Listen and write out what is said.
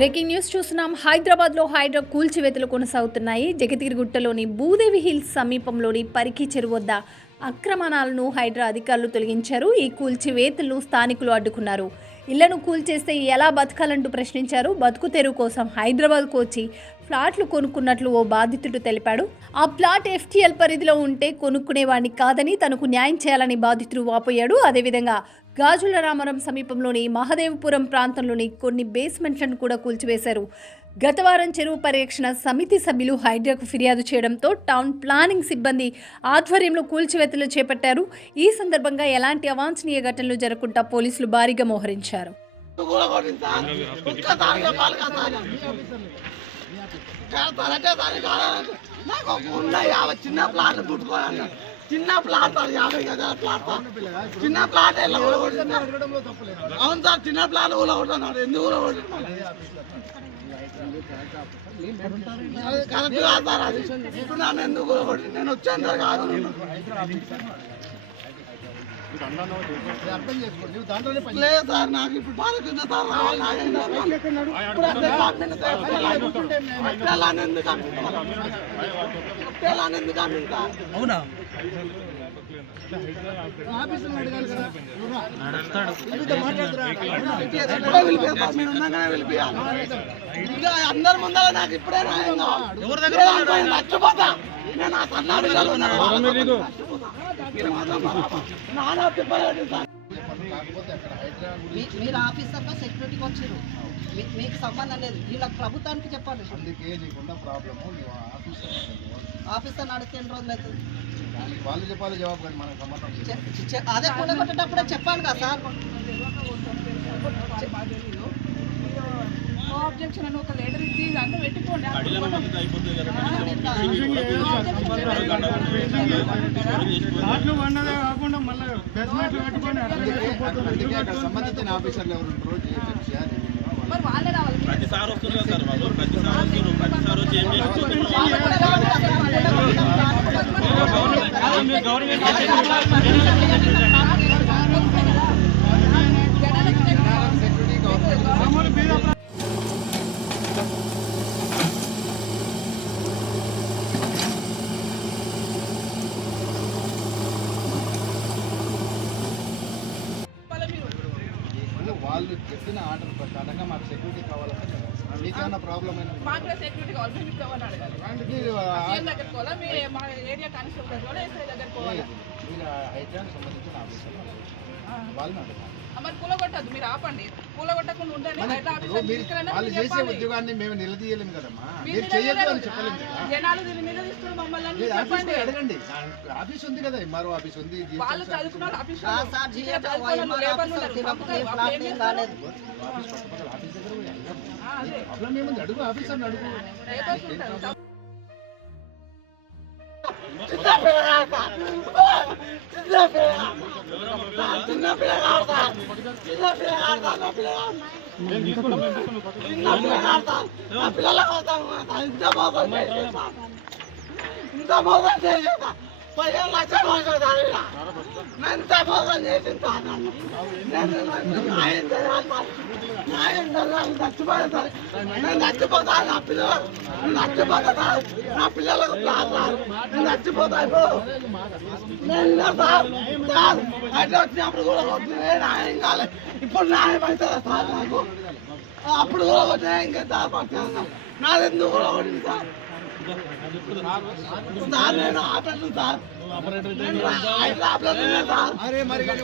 Breaking news చూస్తున్నాం. హైదరాబాద్లో హైడ్రా కూల్చివేతలు కొనసాగుతున్నాయి. జగతిగిరిగుట్టలోని భూదేవి హిల్స్ సమీపంలోని పరికి చెరువు వద్ద ఆక్రమణాలను హైడ్రా అధికారులు తొలగించారు. ఈ కూల్చివేతలను స్థానికులు అడ్డుకున్నారు. ఇళ్లను కూల్చేస్తే ఎలా బతకాలంటూ ప్రశ్నించారు. బతుకు తెరువు కోసం హైదరాబాద్కు వచ్చి ఫ్లాట్లు కొనుక్కున్నట్లు ఓ బాధితుడు తెలిపాడు. ఆ ప్లాట్ FTL పరిధిలో ఉంటే కొనుక్కునేవాడిని కాదని, తనకు న్యాయం చేయాలని బాధితుడు వాపోయాడు. అదేవిధంగా గాజుల రామరం సమీపంలోని మహదేవపురం ప్రాంతంలోని కొన్ని బేస్మెంట్లను కూడా కూల్చివేశారు. గత వారం చెరువు పరిరక్షణ సమితి సభ్యులు హైడ్రాకు ఫిర్యాదు చేయడంతో టౌన్ ప్లానింగ్ సిబ్బంది ఆధ్వర్యంలో కూల్చివేతలు చేపట్టారు. ఈ సందర్భంగా ఎలాంటి అవాంఛనీయ ఘటనలు జరగకుండా పోలీసులు భారీగా మోహరించారు. చిన్న ప్లాట్ 50 గజాల ప్లాట్, చిన్న ప్లాట్ అవును సార్, చిన్న ప్లాట్ కూలగొడుతున్నాడు. ఎందుకు కూలగొడుతున్నాడు? కరెక్ట్ కాదు సార్. అది ఇప్పుడు నన్ను ఎందుకు కూలగొట్టి నేను వచ్చాను సార్ కాదు. లేదు సార్, నాకు ఇప్పుడు బాధకుంది సార్. రావాలి ఎందుకు అవునా అందరి ముందర నాకు ఇప్పుడే నచ్చిపోతా. నేను ఆ సన్నా పిల్లలు మీరు ఆఫీసర్గా సెక్యూరిటీకి వచ్చారు, మీకు సంబంధం లేదు. వీళ్ళకి ప్రభుత్వానికి చెప్పండి. ఆఫీసర్ నడిస్తే ఎన్ని రోజులు అవుతుంది? వాళ్ళు చెప్పాలి జవాబు, కానీ మనకు సంబంధం. అదే కూడగొట్టేటప్పుడే చెప్పాలి కదా సార్. ఆబ్జెక్షన్ అని ఒక లెటర్ ఇచ్చి అంతా పెట్టుకోండి. సంబంధించిన ఆఫీసర్లు ఎవరు మరి వాళ్ళే రావాలి. ప్రతిసారి వస్తుంది సార్, ప్రతిసారి వచ్చి ఏం చేస్తున్నారు? వాళ్ళు చెప్పిన ఆర్డర్ ప్రకారంగా మాకు సెక్యూరిటీ కావాలంటే మీకేమైనా ప్రాబ్లం అయినా మాకు సెక్యూరిటీ కావాలి. మేము కావాలని అడగాలి. దగ్గరికి పోవాలా? మా ఏరియా కానిస్టేబుల్ కూడా ఎస్ఐ దగ్గరికి పోవాలి. మీరు హైడ్రాకి సంబంధించిన ఆఫీసర్ వాళ్ళని అడగాలి. మరి కూలగొట్టద్దు, మీరు ఆపండి. కూలగొట్టకుండా ఉండండి. వాళ్ళు చేసే ఉద్యోగాన్ని మేము నిలదీయలేము కదమ్మా. మీరు చేయొద్దు అని చెప్పలేము కదా. జనాలు దీని మీద తీసుకుని మమ్మల్ని చెప్పండి. అడగండి, ఆఫీస్ ఉంది కదా, ఎంఆర్ఓ ఆఫీస్ ఉంది. వాళ్ళు చదువుకున్నారు. ఆఫీస్ ప్రాబ్లం ఏముంది? అడుగు ఆఫీసర్ని అడుగు. ఇంత మోసం చేసేదా? 15 లక్షలు ఎంత మోసం చేసింది సార్ నన్ను. నేను చచ్చిపోతాను. నేను చచ్చిపోతాను. నా పిల్లలకు నేను చచ్చిపోతా సార్. నా పిల్లలకు నేను చచ్చిపోతా. ఇప్పుడు నేను సార్ అయితే వచ్చినప్పుడు కూడా కొట్టిన న్యాయం కాలే. ఇప్పుడు న్యాయం అవుతుందా సార్ నాకు? అప్పుడు కూడా కొట్టినా ఇంకా సార్ పట్టిన నాదెందుకు కూడా కొట్టింది సార్? సార్ నేను ఆపరేటర్ సార్, ఆపరేటర్ సార్.